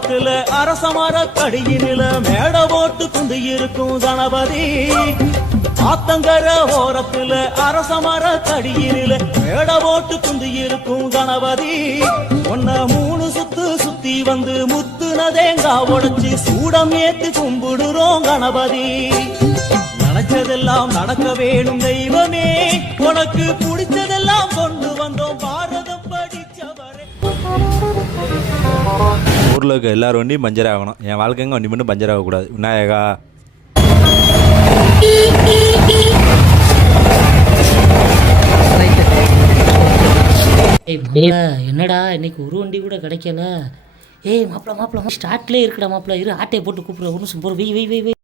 ஓரத்துல அரசமர கடியினில மேட போட்டு குந்து இருக்கும் கணபதி. ஆத்தங்கர ஓரத்துல அரசமர கடியினில மேட போட்டு குந்து இருக்கும் கணபதி. ஒன்ன 3 சுத்து சுத்தி வந்து முத்துனதேங்கா உடைச்சு சூடம் ஏத்து கும்பிடுறோம் கணபதி. நினைச்சதெல்லாம் நடக்க வேணும் தெய்வமே, உனக்கு பிடிச்சதெல்லாம் கொண்டு வந்தோம் பாரதம் படிச்சவரே. ஊரில் இருக்க எல்லாரும் வண்டியும் பஞ்சர் ஆகணும், என் வாழ்க்கைங்க வண்டி மட்டும் பஞ்சர் ஆகக்கூடாது. விநாயகா. என்னடா இன்னைக்கு ஒரு வண்டி கூட கிடைக்கல. ஏய் மாப்பிள்ள ஸ்டார்ட்லேயே இருக்குடா மாப்பிள்ள. இரு ஆட்டையை போட்டு கூப்பிடுற. ஒன்று சும்மா வை வை வை வை.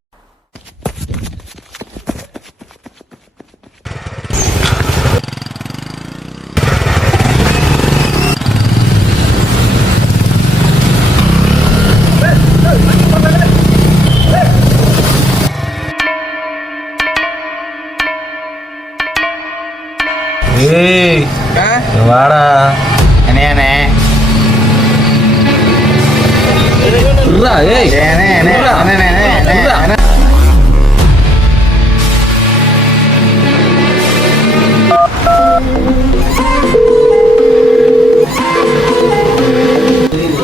வாடா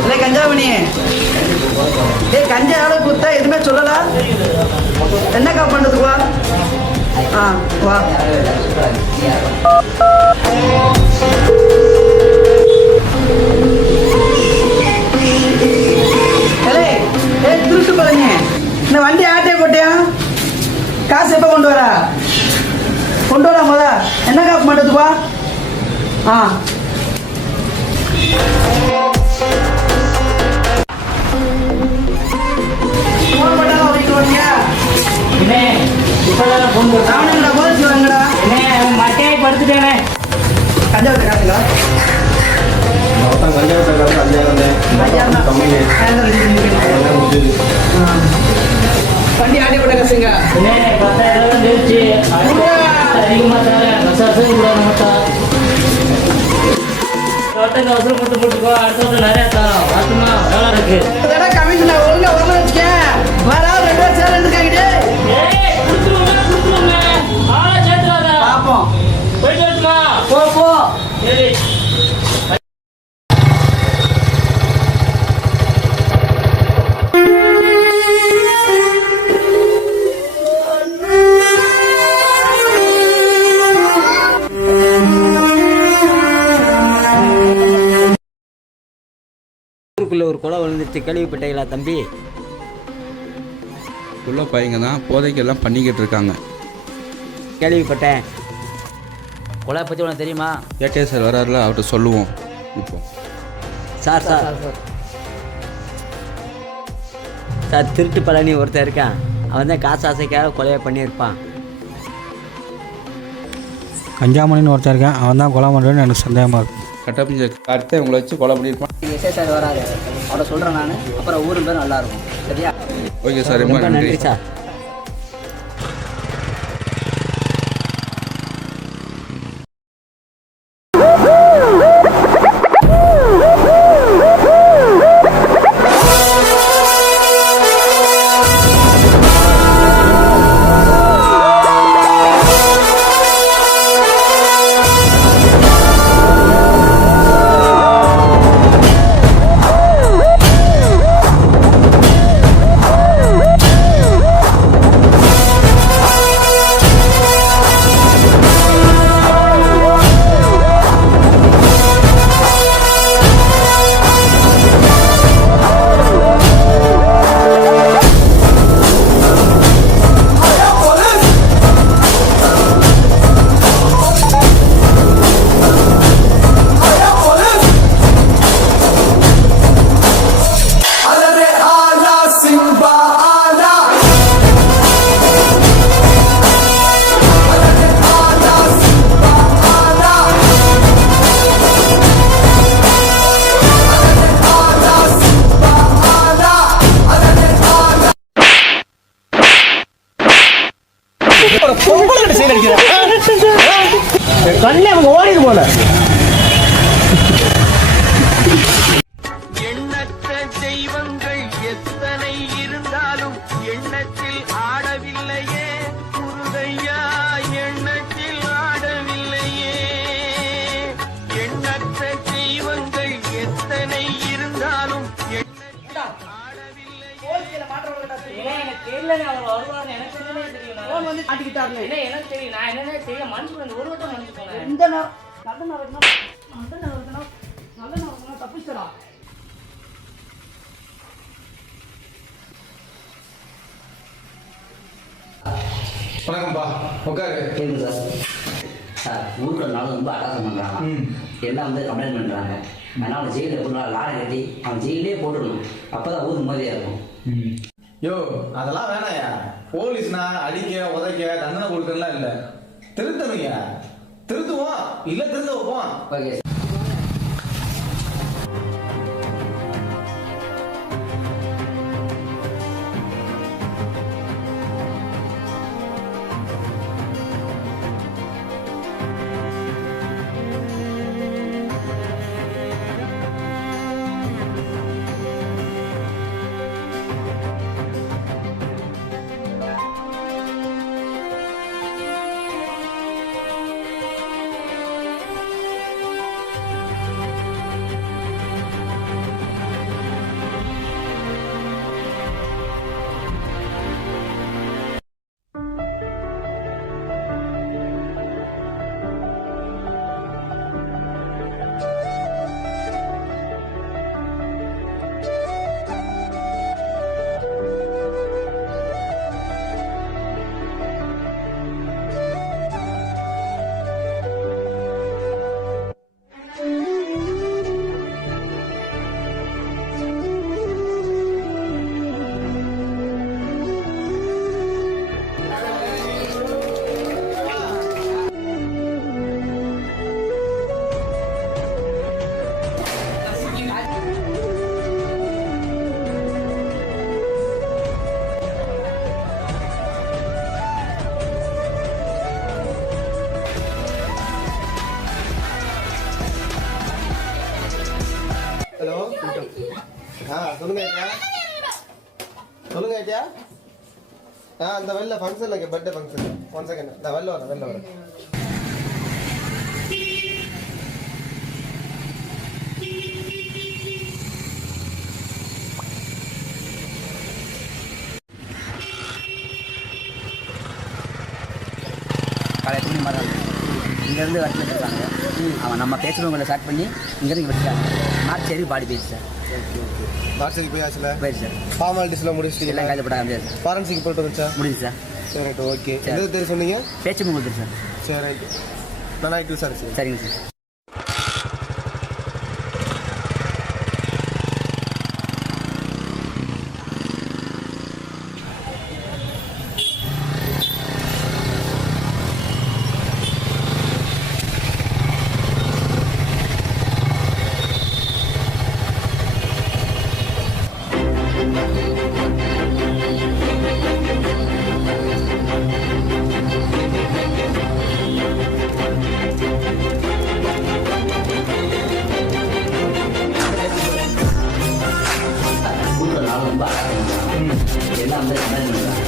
என்ன கஞ்சாமணி கஞ்சா எவ்வளோ கொடுத்தா எதுவுமே சொல்லல. என்னக்கா பண்ணுறதுக்கு வா. வா திருட்டு பழங்க. இந்த வண்டி ஆட்டையை போட்டியா? காசு எப்போ கொண்டு வர? கொண்டு வர முத. என்ன காப்பு மாட்டதுப்பா? மட்டையை படுத்துட்டேனே. கஞ்சா காசுங்களா? வண்டி ஆட்டி போட்ட காசுங்க. அவசரம் போட்டு போட்டுக்கோ. அடுத்த வருஷம் நிறைய தரோம். பார்த்துமா வேலை இருக்கு. கமிஷன் ஒழுங்கா வரல வச்சுக்கேன். வர 2 பேர் சேர இருக்காங்க. பார்ப்போம். போயிட்டு வரட்டுமா? போ. சரி. ஊருக்குள்ள ஒரு கொலை விழுந்துருச்சு, கேள்விப்பட்டீங்களா தம்பி? உள்ள பையங்க தான் போதைக்கு எல்லாம் பண்ணிக்கிட்டு இருக்காங்க. கேள்விப்பட்டேன். கொலை பற்றி உனக்கு தெரியுமா? ஏடிஎஸ் சார் வராருல, அவர்கிட்ட சொல்லுவோம். இப்போ சார் திருட்டு பழனி ஒருத்தர் இருக்கான். அவன் தான் காசு ஆசைக்காக கொலையை பண்ணியிருப்பான். கஞ்சாமணின்னு ஒருத்தர் இருக்கேன். அவன் தான் கொலை பண்ணுறேன்னு எனக்கு சந்தேகமாக இருக்கும். கட்டப்பிஞ்ச கருத்தை உங்களை வச்சு கொலை பண்ணியிருப்பான். எஸ்ஐ சார் வராரு, அவரை சொல்கிறேன் நான். அப்புறம் ஊரும் பேர் நல்லா இருக்கும். சரியா? ஓகே சார், ரொம்ப நன்றி சார். கண்ணே அவங்க ஓடிது போல. எண்ணற்ற தெய்வங்கள் தெரியலங்க, அவர் வருவாருன்னு எனக்கு என்னன்னே தெரியும். ஃபோன் வந்து மாட்டிக்கிட்டாருன்னு. என்ன எனக்கு தெரியும், நான் என்னன்னே தெரியல. மனுஷன் வந்து ஒரு வட்டம் மனுஷன் போனேன். இந்த நேரம் நல்ல நேரம் தப்பிச்சடா. வணக்கம்ப்பா, உட்காரு. கேட்குது சார். சார் ஊருக்குள்ள நாளும் ரொம்ப அடாசம் பண்ணுறாங்க. எல்லாம் வந்து கம்ப்ளைண்ட் பண்ணுறாங்க. அதனால் அவன் ஜெயிலில் போடலாம், லாரி கட்டி அவன் ஜெயிலே போட்டுடணும். அப்போ தான் ஊர் நிம்மதியாக இருக்கும். யோ, அதெல்லாம் வேணாயா. போலீஸ்னா அடிக்க உதைக்க தண்டனை கொடுக்கறதுலாம் இல்லை. திருத்தணுங்க, திருத்துவோம், இல்லை திருத்த வைப்போம். Okay sir. ஹலோ, சொல்லுங்க ஐயா. சொல்லுங்க ஐயா. அந்த வெளில ஃபங்க்ஷன், பர்த்டே ஃபங்க்ஷன். 1 செகண்ட், நான் வெளில வரேன். காலையில் துணி மாதிரி இங்கேருந்து வச்சு இருக்காங்க. அவன் நம்ம பேசுகிறவங்களை ஸ்டார்ட் பண்ணி இங்கேருந்து வச்சுட்டாங்க. மார்ச்சேரி பாடி போயிடுச்சு சார். பார்சல் போயாச்சுல? போயிடுச்சு சார். ஃபார்மாலிட்டிஸ்லாம் முடிச்சுட்டு எல்லாம் காய்ச்சப்படாத முடியாது சார். ஃபாரன்சிக் போட்டு வந்துச்சா? முடியுது சார். சரி ரைட்டு, ஓகே. எது தெரியும் சொன்னீங்க? பேச்சு கொடுத்துரு சார். சரி ரைட்டு, நான் ஆகிட்டு சார். சரிங்க சார். எல்லாம் வந்து கம்ப்ளைண்ட் பண்ணுறாங்க.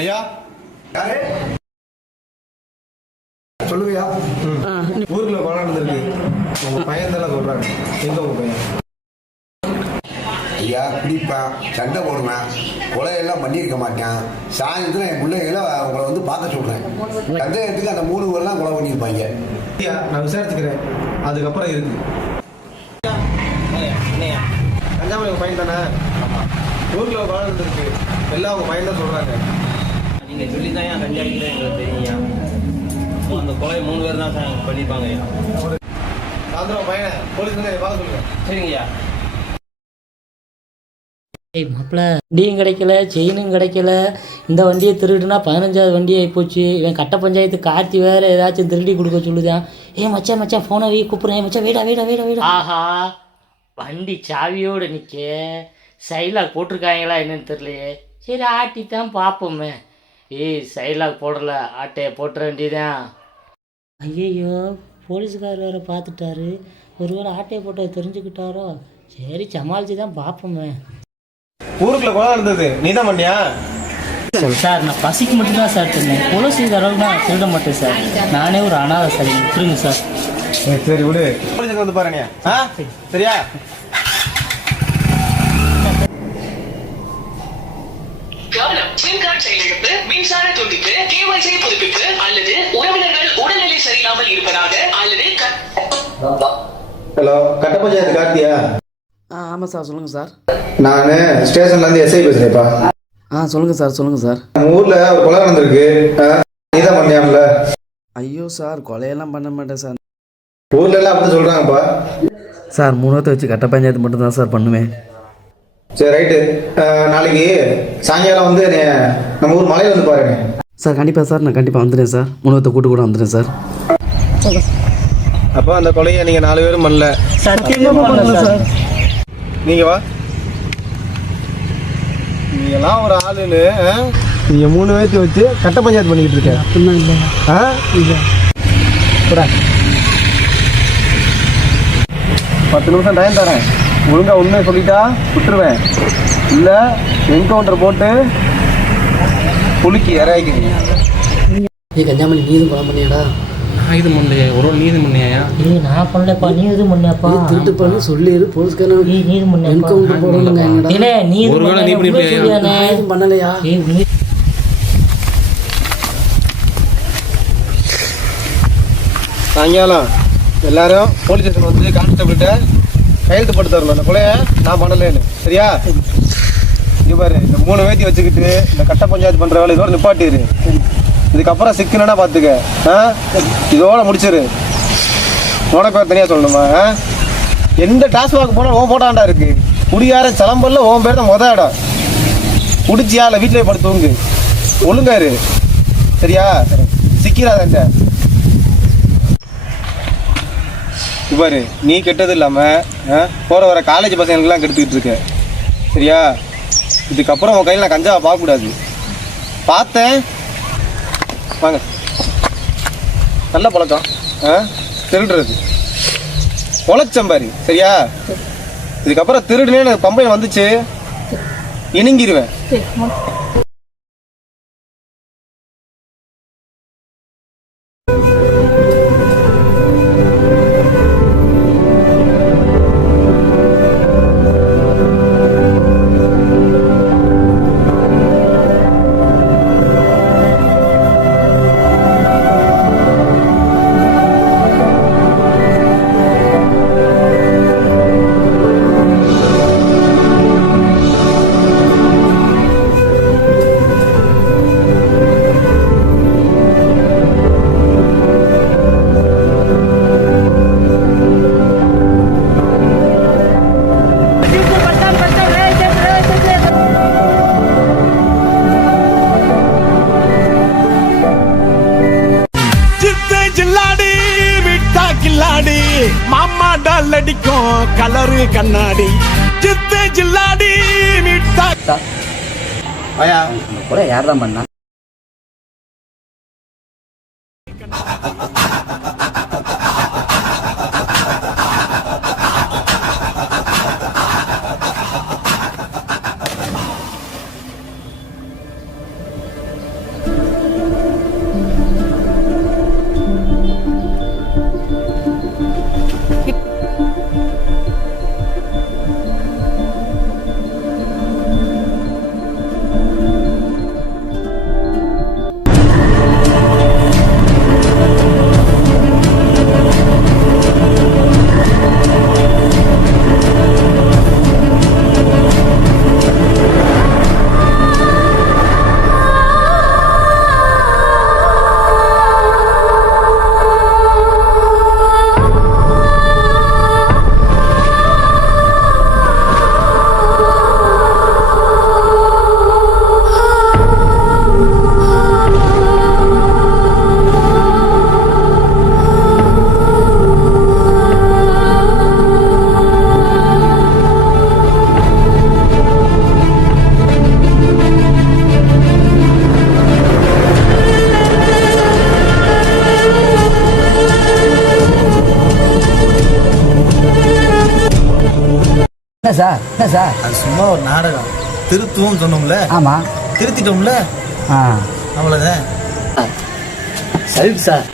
ஐயா, சொல்லுங்கய்யா. ஊருக்குள்ள கொலை நடந்திருக்கு. உங்க பையன் தானே சொல்றாங்க. எங்க உங்க பையன்? ஐயா, குடிப்பேன், சண்டை போடுவேன், கொலையெல்லாம் பண்ணியிருக்க மாட்டேன். சாயந்தரம் என் பிள்ளைகளை உங்களை வந்து பார்க்க சொல்கிறேன். சந்தேகத்துக்கு அந்த 3 பேர்லாம் கொலை பண்ணியிருப்பாங்க. ஐயா, நான் விசாரிச்சுக்கிறேன், அதுக்கப்புறம் இருக்கு. கஞ்சாமணி உங்க பையன் தானே? ஊருக்குள்ள கொலை நடந்திருக்கு. எல்லாம் உங்க பையன் தான் சொல்றாங்க. நீங்கள் சொல்லி தான் ஏன் கஞ்சாடிக்கிறேன் எங்களுக்கு தெரியும். அந்த கொலை 3 பேர் தான் பண்ணியிருப்பாங்க. சாயந்தரம் பையனை போலீஸ் வந்து பார்க்க சொல்லுங்க. சரிங்கய்யா. ஏய் மாப்பிள்ள வண்டியும் கிடைக்கல செயினும் கிடைக்கல. இந்த வண்டியை திருடுனா 15வது வண்டி ஆகிப்போச்சு. இவன் கட்ட பஞ்சாயத்து கார்த்தி வேறு ஏதாச்சும் திருடி கொடுக்க சொல்லுதான். மச்சான் மச்சான் ஃபோனை கூப்பிட்றேன் மச்சான். வேடா. ஆஹா, வண்டி சாவியோடு நிற்க சைலாக் போட்டிருக்காங்களா என்னன்னு தெரியலையே. சரி ஆட்டித்தான் பார்ப்போமே. சைலாக் போடல, ஆட்டையை போட்டுற வேண்டியதான். ஐயையோ, போலீஸ்கார் வேறு பார்த்துட்டாரு. ஒருவேளை ஆட்டையை போட்டதை தெரிஞ்சுக்கிட்டாரோ. சரி சமாளித்து தான் பார்ப்போமே. ஊருக்குள்ள கொலை நடந்தது நீ தான் பண்ணியா? சார் நான் பசிக்கு மட்டும்தான் சார் சொன்னேன். கொலை செய்த அளவுக்கு நான் திருட மாட்டேன் சார். நானே ஒரு அனாதை சார், விட்டுருங்க சார். சரி விடு, போலீஸுக்கு வந்து பாருங்க. சரியா? கவனம், சிம் கார்டு செயலிழப்பு, மின்சார துண்டிப்பு, கேஒய்சி புதுப்பிப்பு அல்லது உறவினர்கள் உடல்நிலை சரியில்லாமல் இருப்பதாக அல்லது ஹலோ, கட்ட பஞ்சாயத்து கார்த்தியா? ஆமாம் சார், சொல்லுங்கள் சார். நான் ஸ்டேஷன்லேருந்து எஸ்ஐ பேசுகிறேன்ப்பா. சொல்லுங்கள் சார். நம்ம ஊரில் ஒரு கொலை நடந்திருக்கு, நீ தான் பண்ணியாம்ல? ஐயோ சார், கொலையெல்லாம் பண்ண மாட்டேன் சார். ஊர்ல எல்லாம் அப்படி சொல்கிறாங்கப்பா. சார் 3 வச்சு கட்ட பஞ்சாயத்து மட்டும்தான் சார் பண்ணுவேன். சரி ரைட்டு, நாளைக்கு சாயங்காலம் வந்து நம்ம ஊர் மலையில் வந்து பாருங்க. சார் கண்டிப்பாக சார், நான் கண்டிப்பாக வந்துடுறேன் சார். 3 கூட்டு கூட வந்துடுறேன் சார். அப்போ அந்த கொலையை நீங்கள் 4 பேரும் பண்ணல? சார் நீங்கள் வா, நீங்களாம் ஒரு ஆளுன்னு நீங்கள் 3 பேர்த்து வச்சு கட்ட பஞ்சாயத்து பண்ணிக்கிட்டு இருக்கேன். அப்படின்னா இல்லை. 10 நிமிஷம் டைம் தரேன். ஒழுங்காக உண்மையை சொல்லிட்டா விட்டுருவேன், இல்லை என்கவுண்டர் போட்டு புளிக்கு இறக்கிங்க. கன்னியாமணி நீ எதுவும் கொலை பண்ணியாடா? இது முன்னையா ஒரு நீதி முன்னையா? நான் பண்ணலப்பா, நீ எதுவும் பண்ணப்பா. திருட்டு பண்ணி சொல்லிடு போலீஸ்காரன். நீ எதுவும் என்கவுண்டர் போடணுங்க. நீ எதுவும் பண்ணலையா? சாயங்காலம் எல்லாரும் போலீஸ் ஸ்டேஷன் வந்து கான்ஸ்டபிள்கிட்ட கையெழுத்து போட்டு தரணும், அந்த கொலையை நான் பண்ணலேன்னு. சரியா? இது பாரு, இந்த 3 பேர்த்தி வச்சுக்கிட்டு இந்த கட்ட பஞ்சாயத்து பண்ணுற வேலை இதோட நிப்பாட்டிடு. இதுக்கப்புறம் சிக்கனா பார்த்துக்க. இதோட முடிச்சிரு. உனக்கு பேர் தனியாக சொல்லணுமா? எந்த டாஸ்மாக் போனால் ஓன் போட்டாண்டா இருக்கு. குடியார சிலம்பல்ல ஓன் பேர் தான் மொதல் இடம். குடிச்சியா இல்லை வீட்டிலே படுத்து தூங்கு, ஒழுங்காரு. சரியா? சிக்கிறாத. இவ்வாறு நீ கெட்டது இல்லாமல் போகிற வர காலேஜ் பசங்களுக்கெல்லாம் கெடுத்துக்கிட்டு இருக்க. சரியா? இதுக்கப்புறம் உன் கையில் நான் கஞ்சாவை பார்க்கக்கூடாது. பார்த்தேன் வாங்க, நல்ல பழக்கம் திருடுறது, பொழச்சம்பாரி. சரியா? இதுக்கப்புறம் திருடுனேன்னு கம்ப்ளைண்ட் வந்துச்சு இணங்கிடுவேன். மாமா டால் அடிக்கும் கலரு கண்ணாடி சித்து ஜில்லாடி மிட்டா. கூட யார் தான் பண்ணா? என்ன சார் என்ன சார்? அது சும்மா ஒரு நாடகம். திருத்துவோம் சொன்னோம்ல, ஆமாம் திருத்திட்டோம்ல, ஆ அவ்வளோதான். சரி சார்.